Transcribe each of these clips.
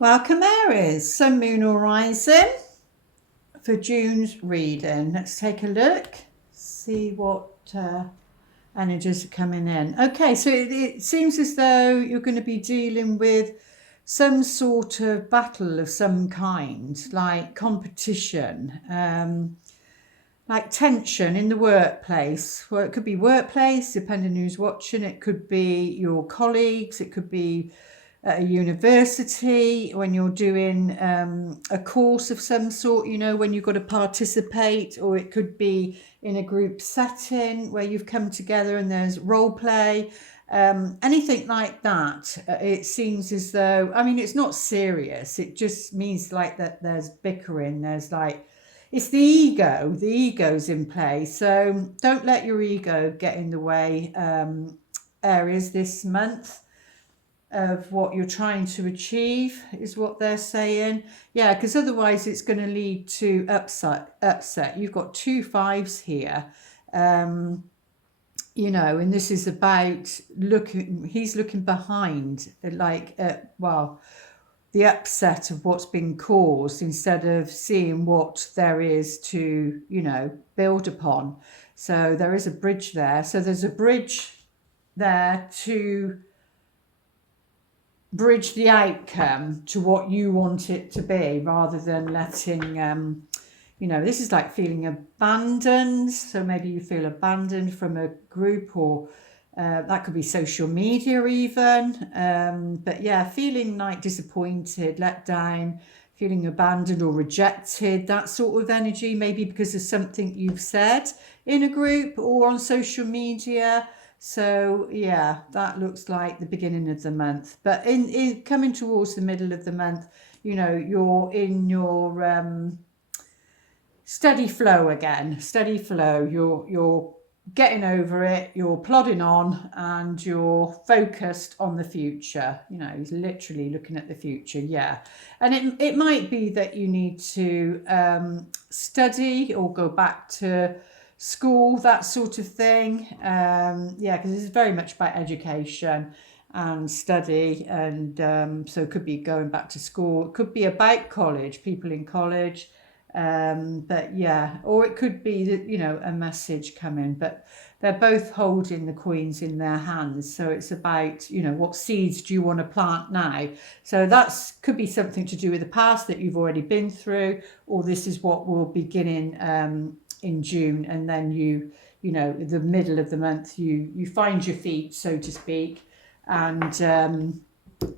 Welcome, Aries. Sun, Moon, or Rising for June's reading. Let's take a look, see what energies are coming in. Okay, so it seems as though you're going to be dealing with some sort of battle of some kind, like competition, like tension in the workplace. Well, it could be workplace, depending who's watching. It could be your colleagues. It could be at a university when you're doing a course of some sort, when you've got to participate, or it could be in a group setting where you've come together and there's role play, anything like that. It seems as though, I mean, it's not serious. It just means like that there's bickering, there's like, it's the ego's in play. So don't let your ego get in the way, Aries, this month of what you're trying to achieve is what they're saying. Yeah, because otherwise it's going to lead to upset. You've got two fives here. And this is about he's looking behind, like, the upset of what's been caused instead of seeing what there is to, build upon. So there is a bridge there. So there's a bridge there to bridge the outcome to what you want it to be, rather than letting this is like feeling abandoned. So maybe you feel abandoned from a group, or that could be social media even, but yeah, feeling like disappointed, let down, feeling abandoned or rejected, that sort of energy, maybe because of something you've said in a group or on social media. So yeah, that looks like the beginning of the month. But in coming towards the middle of the month, you're in your steady flow again. Steady flow. You're getting over it. You're plodding on, and you're focused on the future. He's literally looking at the future. Yeah, and it might be that you need to study or go back to school, that sort of thing. Yeah, because it's very much about education and study, and so it could be going back to school. It could be about college, people in college, but yeah, or it could be that a message coming. But they're both holding the coins in their hands, so it's about what seeds do you want to plant now. So that's could be something to do with the past that you've already been through, or this is what will begin in June, and then the middle of the month you find your feet, so to speak, and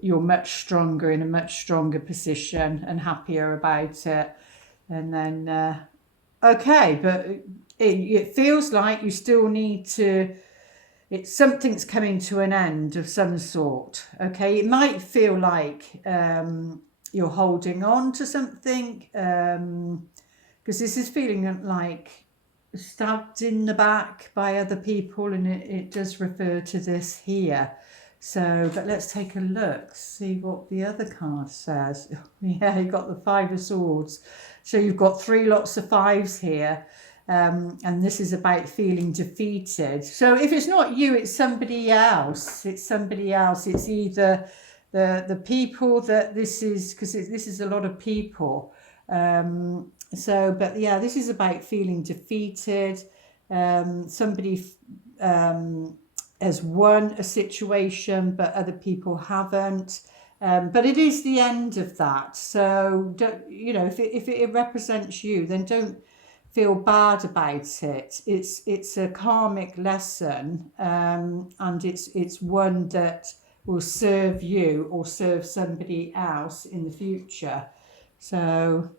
you're much stronger, in a much stronger position and happier about it. And then okay, but it feels like you still need to, something's coming to an end of some sort. Okay, it might feel like you're holding on to something, because this is feeling like stabbed in the back by other people, and it does refer to this here. So, but let's take a look, see what the other card says. Yeah, you got the Five of Swords. So you've got three lots of fives here. And this is about feeling defeated. So if it's not you, it's somebody else. It's somebody else. It's either the people that this is, because this is a lot of people. But yeah, this is about feeling defeated. Somebody has won a situation, but other people haven't. But it is the end of that. So don't, if it represents you, then don't feel bad about it. It's a karmic lesson, and it's one that will serve you or serve somebody else in the future. So,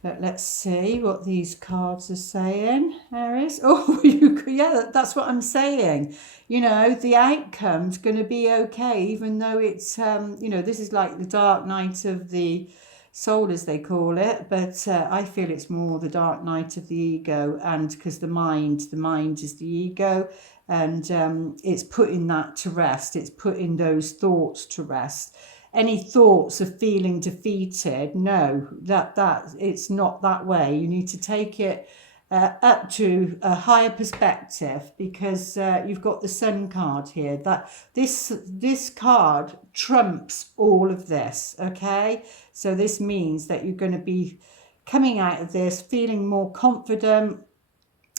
but let's see what these cards are saying, Aries. Oh, yeah, that's what I'm saying. The outcome's going to be okay, even though it's, this is like the dark night of the soul, as they call it. But I feel it's more the dark night of the ego, and because the mind is the ego, and it's putting that to rest. It's putting those thoughts to rest. Any thoughts of feeling defeated, no, that it's not that way. You need to take it up to a higher perspective, because you've got the Sun card here. That this card trumps all of this. Okay, so this means that you're going to be coming out of this feeling more confident.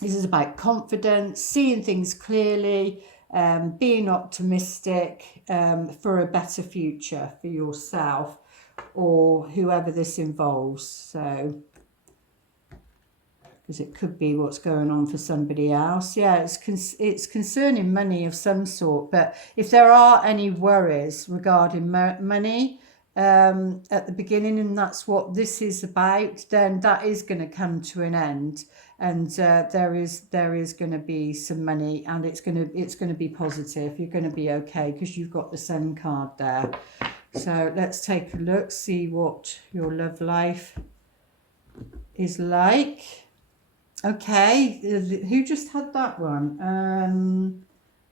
This is about confidence, seeing things clearly, being optimistic, for a better future for yourself or whoever this involves. So, because it could be what's going on for somebody else. Yeah, it's concerning money of some sort. But if there are any worries regarding money at the beginning, and that's what this is about, then that is going to come to an end, and there is going to be some money, and it's going to be positive. You're going to be okay because you've got the Sun card there. So let's take a look, see what your love life is like. Okay, who just had that one?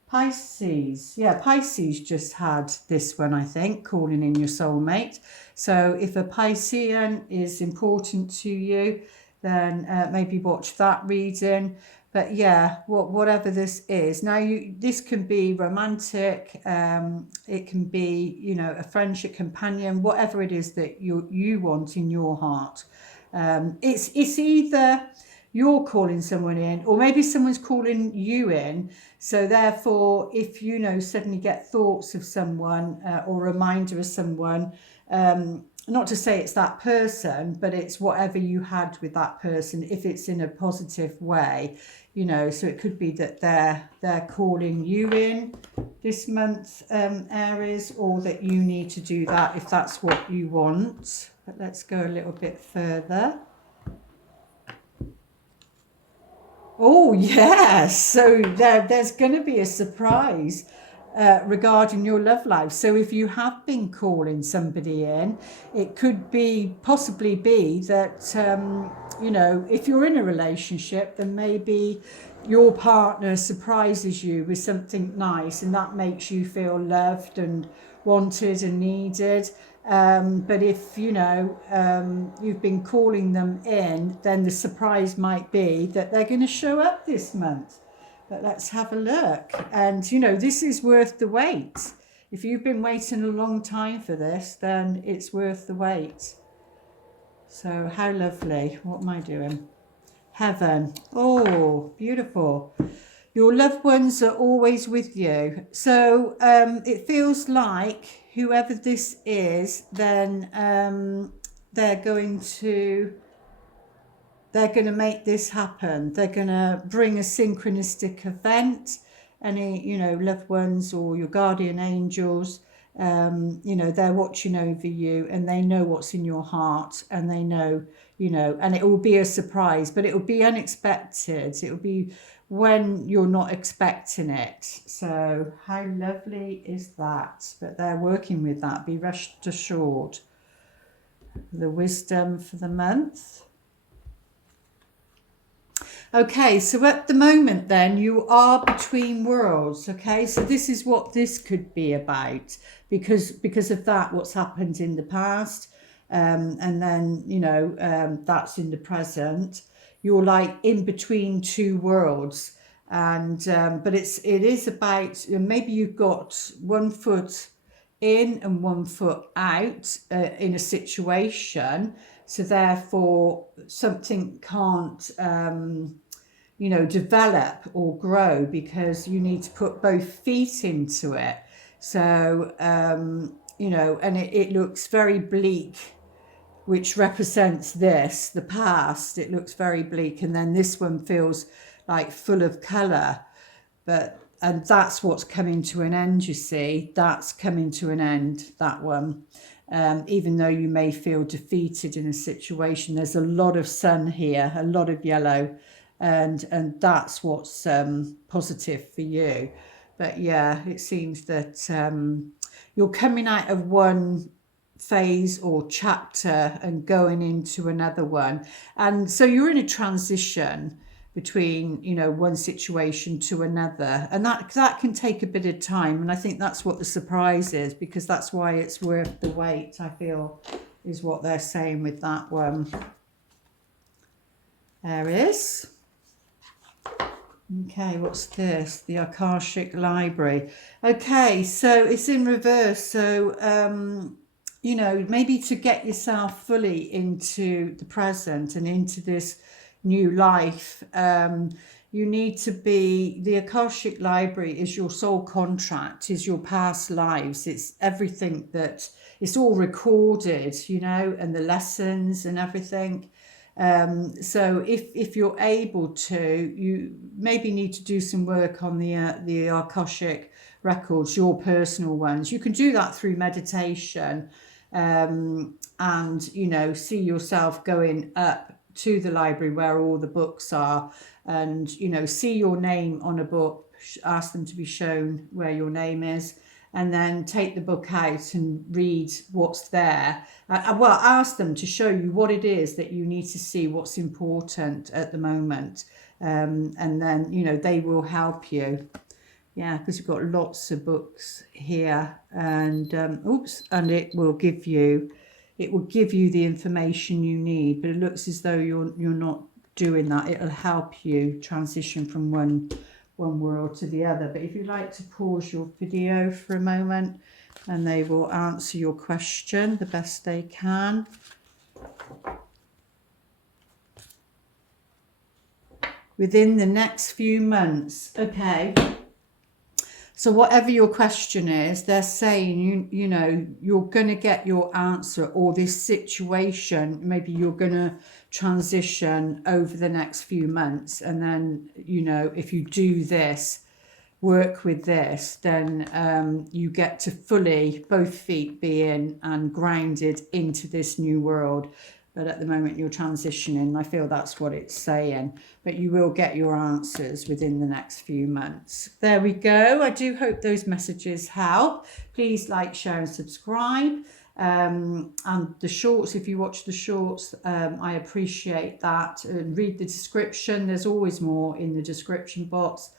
Pisces. Yeah, Pisces just had this one, I think, calling in your soulmate. So if a Piscean is important to you, then maybe watch that reading. But yeah, whatever this is. Now, this can be romantic. It can be, you know, a friendship companion, whatever it is that you want in your heart. It's either you're calling someone in, or maybe someone's calling you in. So therefore, if you know, suddenly get thoughts of someone or a reminder of someone, not to say it's that person, but it's whatever you had with that person, if it's in a positive way, you know. So it could be that they're calling you in this month, Aries, or that you need to do that if that's what you want. But let's go a little bit further. Oh, yes. So there's going to be a surprise regarding your love life. So if you have been calling somebody in, it could possibly be that, you know, if you're in a relationship, then maybe your partner surprises you with something nice, and that makes you feel loved and wanted and needed. But if, you know, you've been calling them in, then the surprise might be that they're going to show up this month. But let's have a look. And, you know, this is worth the wait. If you've been waiting a long time for this, then it's worth the wait. So how lovely. What am I doing? Heaven. Oh, beautiful. Your loved ones are always with you. So it feels like whoever this is, then they're going to make this happen. They're going to bring a synchronistic event. Any, you know, loved ones or your guardian angels, you know, they're watching over you, and they know what's in your heart, and they know, you know, and it will be a surprise, but it will be unexpected. It will be when you're not expecting it. So how lovely is that? But they're working with that. Be rest assured. The wisdom for the month. Okay, so at the moment then you are between worlds. Okay, so this is what this could be about, because of that, what's happened in the past, and then, you know, that's in the present. You're like in between two worlds, and but it is about, maybe you've got one foot in and one foot out in a situation. So therefore something can't, you know, develop or grow, because you need to put both feet into it. So, you know, and it looks very bleak, which represents this, the past. It looks very bleak. And then this one feels like full of colour. And that's what's coming to an end, you see. That's coming to an end, that one. Even though you may feel defeated in a situation, there's a lot of sun here, a lot of yellow, and that's what's positive for you. But yeah, it seems that you're coming out of one phase or chapter and going into another one, and so you're in a transition between, you know, one situation to another, and that can take a bit of time. And I think that's what the surprise is, because that's why it's worth the wait, I feel, is what they're saying with that one. Aries. Okay, what's this? The Akashic Library. Okay, so it's in reverse. So, you know, maybe to get yourself fully into the present and into this new life, you need to be, the Akashic Library is your soul contract, is your past lives. It's everything that, it's all recorded, you know, and the lessons and everything. So if you're able to, you maybe need to do some work on the Akashic records, your personal ones. You can do that through meditation, and you know, see yourself going up to the library where all the books are, and you know, see your name on a book, ask them to be shown where your name is, and then take the book out and read what's there. Well, ask them to show you what it is that you need to see, what's important at the moment, and then you know they will help you. Yeah, because you've got lots of books here, and oops, and it will give you the information you need. But it looks as though you're not doing that. It'll help you transition from one world to the other. But if you'd like to pause your video for a moment, and they will answer your question the best they can. Within the next few months. Okay. So whatever your question is, they're saying, you know, you're going to get your answer, or this situation, maybe you're going to transition over the next few months. And then, you know, if you do this, work with this, then you get to fully, both feet be in and grounded into this new world. But at the moment you're transitioning, I feel that's what it's saying. But you will get your answers within the next few months. There we go. I do hope those messages help. Please like, share and subscribe. And the shorts, if you watch the shorts, I appreciate that. Read the description. There's always more in the description box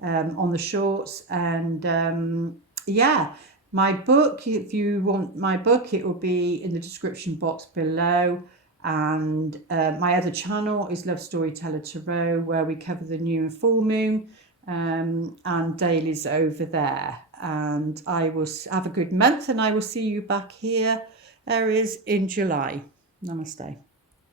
on the shorts. And yeah, my book, if you want my book, it will be in the description box below. And my other channel is Love-storyteller Tarot, where we cover the new and full moon, and dailies over there. And I will have a good month, and I will see you back here, Aries, in July. Namaste.